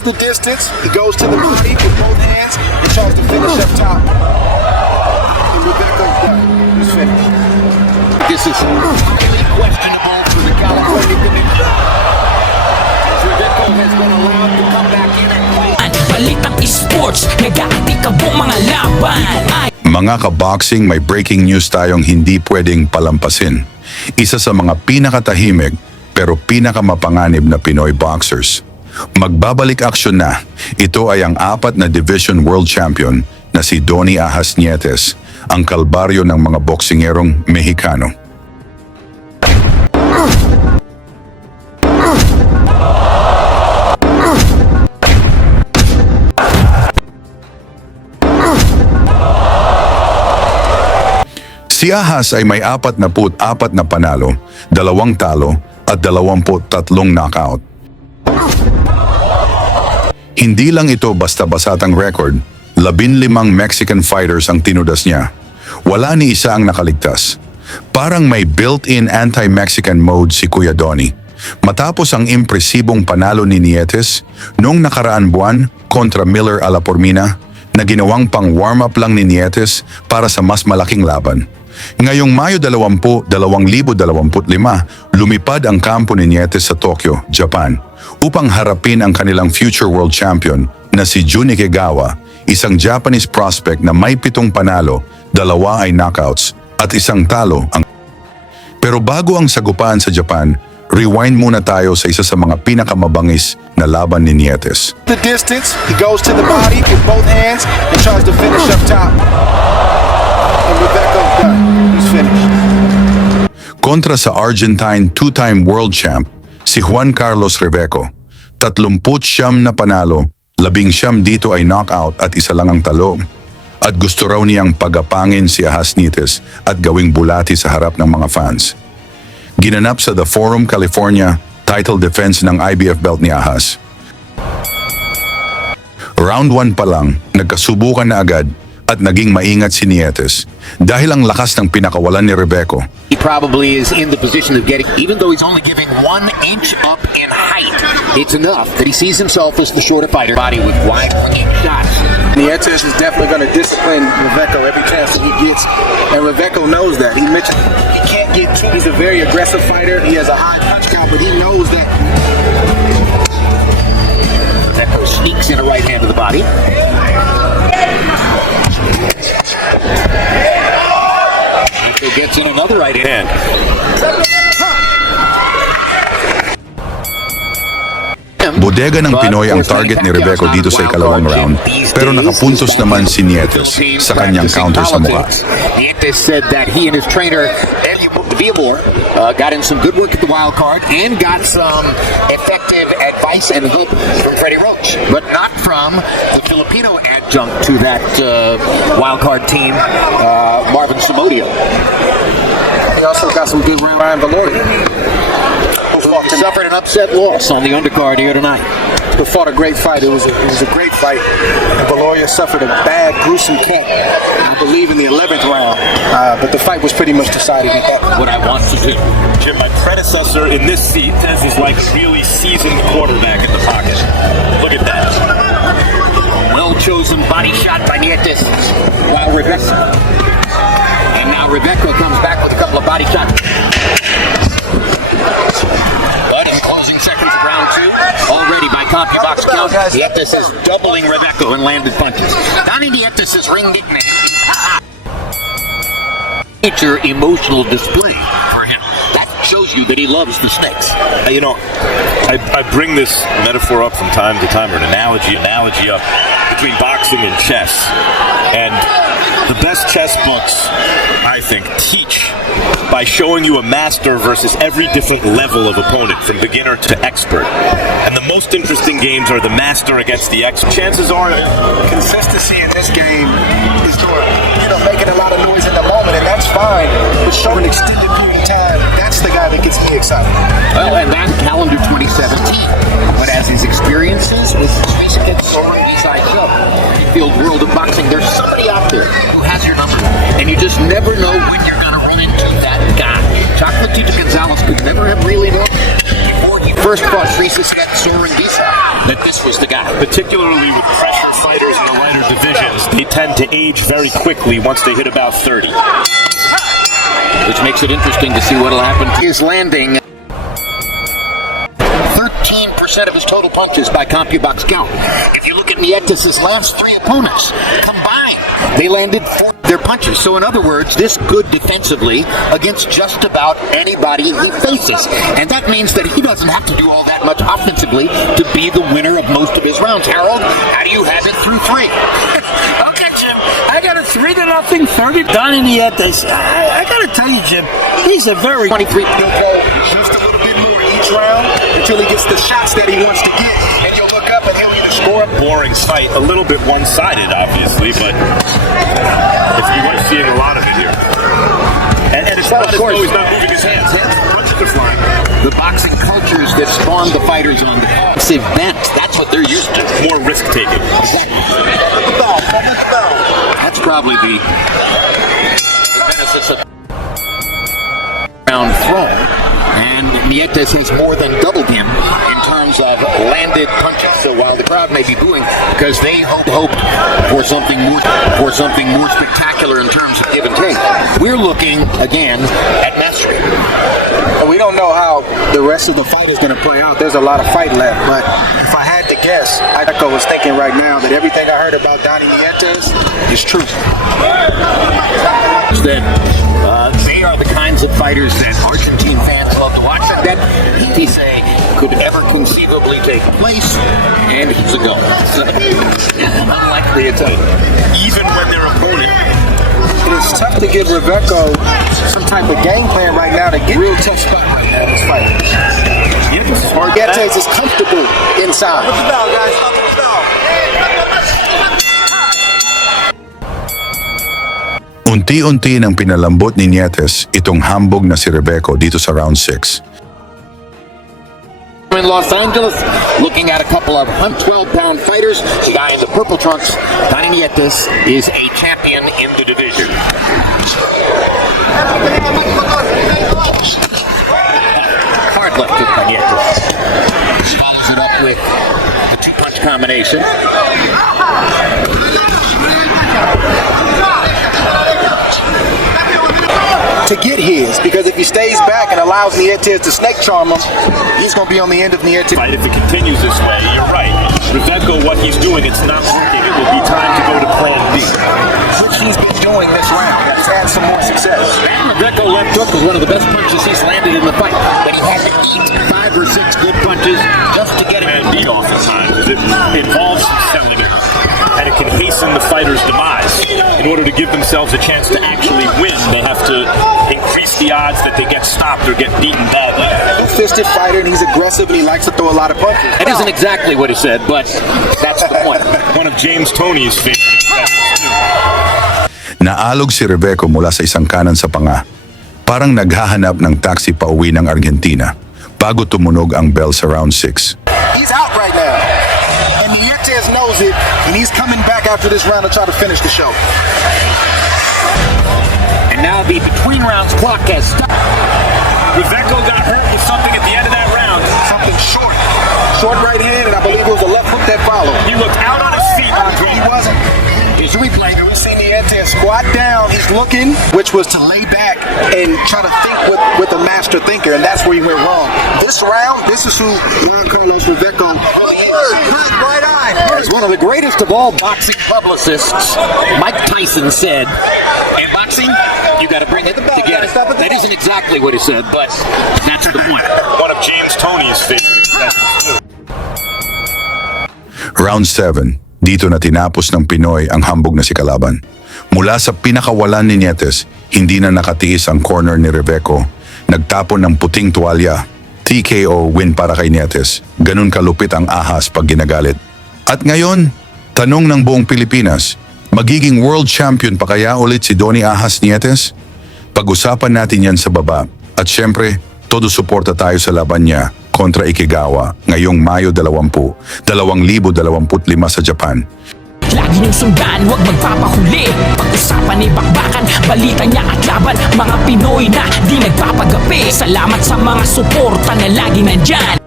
The distance, he goes to the body with both hands and tries to finish up top. And Rebecca's done. He's finished. This is highly questionable for the California Commission. Rebecca has been allowed to come back in and play. Balitang esports, nag-aatikabong mga laban. Mga kaboxing, may breaking news tayong hindi pwedeng palampasin. Isa sa mga pinakatahimik pero pinakamapanganib na Pinoy boxers. Magbabalik aksyon na. Ito ay ang 4 na Division World Champion na si Donnie Ahas Nietes, ang kalbaryo ng mga boksingerong Mexicano. Si Ahas ay may 44 na panalo, 2 talo at 23 knockout. Hindi lang ito basta-basatang record, 15 Mexican fighters ang tinudas niya. Wala ni isa ang nakaligtas. Parang may built-in anti-Mexican mode si Kuya Donnie. Matapos ang impresibong panalo ni Nietes noong nakaraan buwan kontra Miller Alapormina na ginawang pang warm-up lang ni Nietes para sa mas malaking laban. Ngayong Mayo 20, 2025, lumipad ang kampo ni Nietes sa Tokyo, Japan, upang harapin ang kanilang future world champion na si Ikegawa, isang Japanese prospect na may 7 panalo, 2 ay knockouts at 1 talo. Pero bago ang sagupaan sa Japan, rewind muna tayo sa isa sa mga pinakamabangis na laban ni Nietes. The distance, he goes to the body with both hands and tries to finish up top. And Rebecca's done. He's finished. Kontra sa Argentine 2-time world champ, si Juan Carlos Reveco. 39 na panalo, 19 dito ay knockout at 1 lang ang talo. At gusto raw niyang pagapangin si Ahas Nietes at gawing bulati sa harap ng mga fans. Ginanap sa The Forum, California, title defense ng IBF belt ni Ahas. Round 1 pa lang, nagkasubukan na agad at naging maingat si Nietes dahil ang lakas ng pinakawalan ni Reveco. He probably is in the position of getting, even though he's only giving 1 inch up in height, it's enough that he sees himself as the shorter fighter. Body with wide-ranging shots. Nietes is definitely going to discipline Rebecca every chance that he gets, and Rebecca knows that. He mentioned he can't get too. He's a very aggressive fighter. He has a high punch count, but he knows that. Rebecca sneaks in a right hand to the body. Rebecca gets in another right hand. Bodega ng Pinoy ang target ni Reveco dito sa ikalawang round, pero nakapuntos naman si Nietes sa kanyang counter sa mukha. Nietes said that he and his trainer, Villamor, got in some good work at the wild card and got some effective advice and help from Freddie Roach, but not from the Filipino adjunct to that wild card team, Marvin Samudio. He also got some good Ryan Valori. He suffered an upset loss on the undercard here tonight. Who fought a great fight. It was a great fight. And Valoria suffered a bad, gruesome cut, I believe, in the 11th round. But the fight was pretty much decided at that. What I want to do. Jim, my predecessor in this seat is like a really seasoned quarterback in the pocket. Look at that. Well-chosen body shot by Nietes. While Rebecca. And now Rebecca comes back with a couple of body shots. But in closing seconds of round 2, already by CompuBox count, Nietes is doubling Rebecca in landed punches. Donnie Nietes' ring nickname. Major emotional display for him. That shows you that he loves the snakes. You know, I bring this metaphor up from time to time, or an analogy up between boxing and chess. And the best chess books, I think, teach by showing you a master versus every different level of opponent, from beginner to expert. And the most interesting games are the master against the expert. Chances are consistency in this game is making a lot of noise in the moment, and that's fine. But show an extended period of time, that's the guy that gets me excited. Well, and that's calendar 2017. But as his experiences with Swiss against Soren besides up, the field world of boxing, there's somebody out there who has your number. And you just never know when you're going to run into that guy. Chocolatito Gonzalez could never have really known before he first fought Swiss against Soren that this was was the guy. Particularly with pressure fighters in the lighter divisions, they tend to age very quickly once they hit about 30. Which makes it interesting to see what'll happen. He is landing 13% of his total punches by CompuBox count. If you look at Nietes' last 3 opponents combined, they landed 4 their punches. So in other words, this good defensively against just about anybody he faces. And that means that he doesn't have to do all that much offensively to be the winner of most of his rounds. Harold, how do you have it through 3? Okay, Jim. I got a 3-0, 30. Donnie Nietes. I got to tell you, Jim, he's a very 23. He'll go just a little bit more each round until he gets the shots that he wants to get. And you'll look up and he'll either score. Boring fight, a little bit one-sided, obviously, but you like seeing a lot of it here. And it's not as though he's not moving his hands. Punches are flying. The boxing cultures that spawn the fighters on defensive bent. That's what they're used to. More risk-taking. That's probably the benefits of round thrown. And Nietes has more than doubled him in terms of landed punches. So while the crowd may be booing because they hoped for something more spectacular in terms of give and take, we're looking again at mastery. We don't know how the rest of the fight is going to play out. There's a lot of fight left, but if I had to guess, Ikegawa was thinking right now that everything I heard about Donnie Nietes is true. That they are the kinds of fighters that Argentine fans love to watch, and that he say could ever conceivably take place, and he's a go. So, unlikely it's even when their opponent. It is tough to give Rebecca some type of game plan right now to get real tough spot right now in this fight. Nietes is comfortable inside. What's the bell, guys? What's the bell? Unti-unti nang pinalambot ni Nietes itong hambog na si Rebecca dito sa round 6. In Los Angeles, looking at a couple of 112-pound fighters. The guy in the purple trunks, Donnie Nietes, is a champion in the division. Hard left hook by Nietes. Follows it up with the 2-punch combination. To get his, because if he stays back and allows Nietes to snake charm him, he's going to be on the end of Nietes. Right, if it continues this way, you're right. Rebecca, what he's doing, it's not working. It will be time to go to plan B. Which he's been doing this round. He's had some more success. And Rebecca left hook was one of the best punches he's landed in the fight. But he had to eat 5 or 6 good punches just to get him. And B oftentimes, it involves selling it. And it can hasten the fighter's demise. In order to give themselves a chance to actually win, they have to increase the odds that they get stopped or get beaten badly. Fisted fighter, and he's aggressive, and he likes to throw a lot of punches. That isn't exactly what he said, but that's the point. One of James Toney's favorite expressions, too. Naalog si Rebecca mula sa isang kanan sa panga. Parang naghahanap ng taxi pauwi ng Argentina bago tumunog ang bell sa round 6. He's out right now. And Nietes knows it, and he's coming back after this round to try to finish the show. And now the between rounds clock has stopped. Rebecca got hurt with something at the end of that round. Something short. Short right hand, and I believe it was a left hook that followed. He looked out on his feet. He wasn't. Here's a replay. We see Nietes squat down. He's looking, which was to lay back and try to think with a master thinker, and that's where he went wrong. This round, this is who Carlos Rebecca really is. Right eye. As one of the greatest of all boxing publicists, Mike Tyson said, in boxing, you got to bring it together. That isn't exactly what he said, but that's the point. One of James Toney's favorite expressions, too. Round 7. Dito na tinapos ng Pinoy ang hambog na si kalaban. Mula sa pinakawalan ni Nietes, hindi na nakatiis ang corner ni Rebecca. Nagtapon ng puting tuwalya. TKO win para kay Nietes. Ganun kalupit ang ahas pag ginagalit. At ngayon, tanong ng buong Pilipinas, magiging world champion pa kaya ulit si Donnie Ahas Nietes? Pag-usapan natin yan sa baba. At syempre, todo suporta tayo sa laban niya kontra Ikegawa ngayong Mayo 2025 sa Japan. Lagi niyong sundan, huwag magpapahuli. Pag-usapan ni bakbakan, balita niya at laban. Mga Pinoy na di nagpapagapi. Salamat sa mga suporta na lagi nandyan.